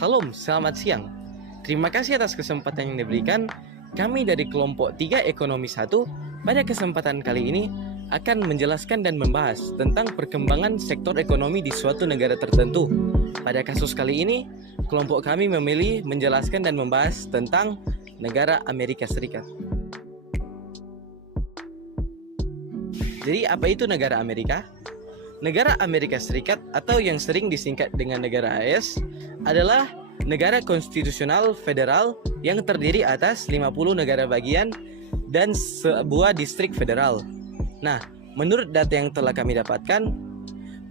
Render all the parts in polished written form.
Salam, selamat siang. Terima kasih atas kesempatan yang diberikan. Kami dari kelompok 3 Ekonomi 1 pada kesempatan kali ini akan menjelaskan dan membahas tentang perkembangan sektor ekonomi di suatu negara tertentu. Pada kasus kali ini, kelompok kami memilih menjelaskan dan membahas tentang negara Amerika Serikat. Jadi apa itu negara Amerika? Negara Amerika Serikat atau yang sering disingkat dengan negara AS adalah negara konstitusional federal yang terdiri atas 50 negara bagian dan sebuah distrik federal. Nah, menurut data yang telah kami dapatkan,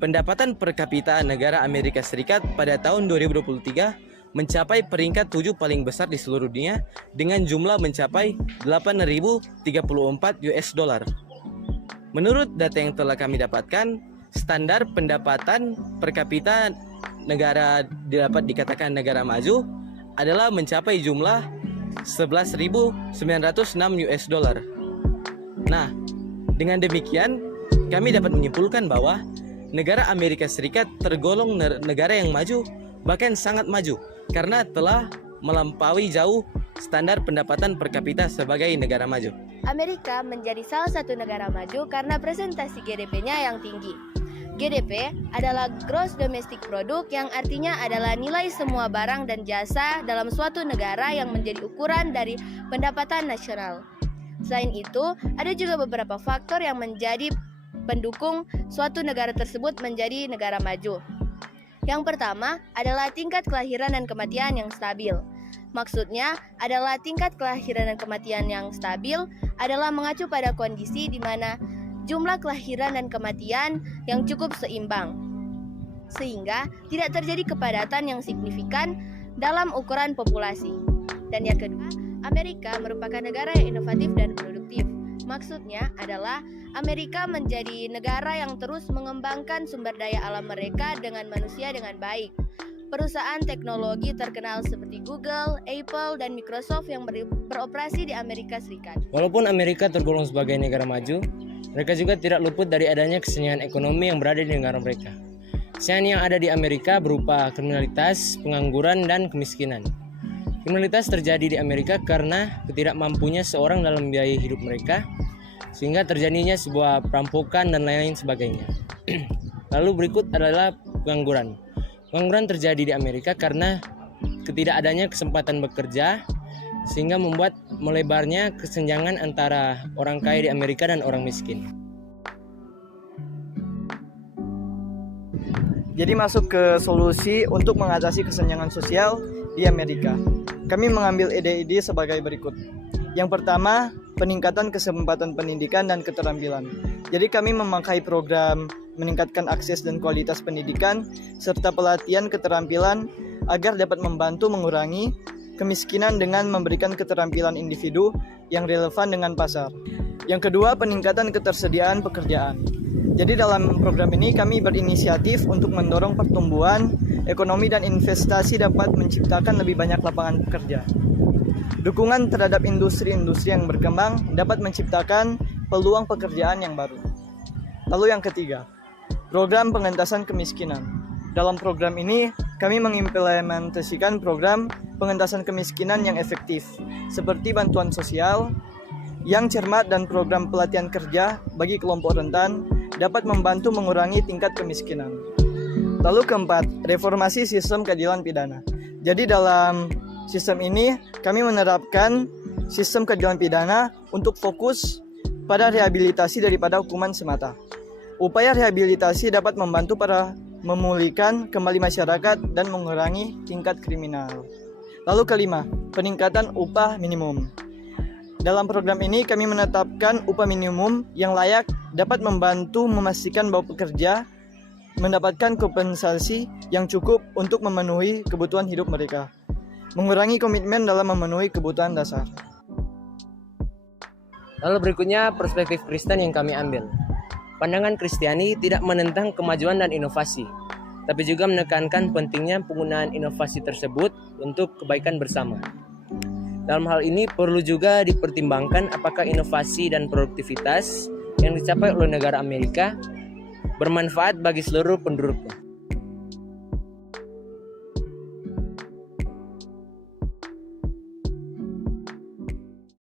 pendapatan per kapita negara Amerika Serikat pada tahun 2023 mencapai peringkat 7 paling besar di seluruh dunia dengan jumlah mencapai 8.034 US dollar. Menurut data yang telah kami dapatkan, standar pendapatan per kapita negara dapat dikatakan negara maju adalah mencapai jumlah 11.906 US dollar. Nah, dengan demikian kami dapat menyimpulkan bahwa negara Amerika Serikat tergolong negara yang maju, bahkan sangat maju, karena telah melampaui jauh standar pendapatan per kapita sebagai negara maju. Amerika menjadi salah satu negara maju karena presentasi GDP-nya yang tinggi. GDP adalah Gross Domestic Product yang artinya adalah nilai semua barang dan jasa dalam suatu negara yang menjadi ukuran dari pendapatan nasional. Selain itu, ada juga beberapa faktor yang menjadi pendukung suatu negara tersebut menjadi negara maju. Yang pertama adalah tingkat kelahiran dan kematian yang stabil. Maksudnya adalah tingkat kelahiran dan kematian yang stabil adalah mengacu pada kondisi di mana jumlah kelahiran dan kematian yang cukup seimbang, sehingga tidak terjadi kepadatan yang signifikan dalam ukuran populasi. Dan yang kedua, Amerika merupakan negara yang inovatif dan produktif. Maksudnya adalah Amerika menjadi negara yang terus mengembangkan sumber daya alam mereka dengan manusia dengan baik. Perusahaan teknologi terkenal seperti Google, Apple, dan Microsoft yang beroperasi di Amerika Serikat. Walaupun Amerika tergolong sebagai negara maju, mereka juga tidak luput dari adanya kesenjangan ekonomi yang berada di negara mereka. Kesenjangan yang ada di Amerika berupa kriminalitas, pengangguran, dan kemiskinan. Kriminalitas terjadi di Amerika karena ketidakmampunya seorang dalam membiayai hidup mereka, sehingga terjadinya sebuah perampokan dan lain-lain sebagainya. Lalu berikut adalah pengangguran. Pengangguran terjadi di Amerika karena ketidakadanya kesempatan bekerja, sehingga membuat melebarnya kesenjangan antara orang kaya di Amerika dan orang miskin. Jadi masuk ke solusi untuk mengatasi kesenjangan sosial di Amerika. Kami mengambil ide-ide sebagai berikut. Yang pertama, peningkatan kesempatan pendidikan dan keterampilan. Jadi kami memakai program meningkatkan akses dan kualitas pendidikan serta pelatihan keterampilan agar dapat membantu mengurangi kemiskinan dengan memberikan keterampilan individu yang relevan dengan pasar. Yang kedua, peningkatan ketersediaan pekerjaan. Jadi dalam program ini kami berinisiatif untuk mendorong pertumbuhan ekonomi dan investasi dapat menciptakan lebih banyak lapangan pekerja. Dukungan terhadap industri-industri yang berkembang dapat menciptakan peluang pekerjaan yang baru. Lalu yang ketiga, program pengentasan kemiskinan. Dalam program ini, kami mengimplementasikan program pengentasan kemiskinan yang efektif, seperti bantuan sosial yang cermat dan program pelatihan kerja bagi kelompok rentan dapat membantu mengurangi tingkat kemiskinan. Lalu keempat, reformasi sistem keadilan pidana. Jadi dalam sistem ini, kami menerapkan sistem keadilan pidana untuk fokus pada rehabilitasi daripada hukuman semata. Upaya rehabilitasi dapat membantu para memulihkan kembali masyarakat dan mengurangi tingkat kriminal. Lalu kelima, peningkatan upah minimum. Dalam program ini kami menetapkan upah minimum yang layak dapat membantu memastikan bahwa pekerja mendapatkan kompensasi yang cukup untuk memenuhi kebutuhan hidup mereka, mengurangi komitmen dalam memenuhi kebutuhan dasar. Lalu berikutnya perspektif Kristen yang kami ambil. Pandangan Kristiani tidak menentang kemajuan dan inovasi, tapi juga menekankan pentingnya penggunaan inovasi tersebut untuk kebaikan bersama. Dalam hal ini perlu juga dipertimbangkan apakah inovasi dan produktivitas yang dicapai oleh negara Amerika bermanfaat bagi seluruh penduduknya.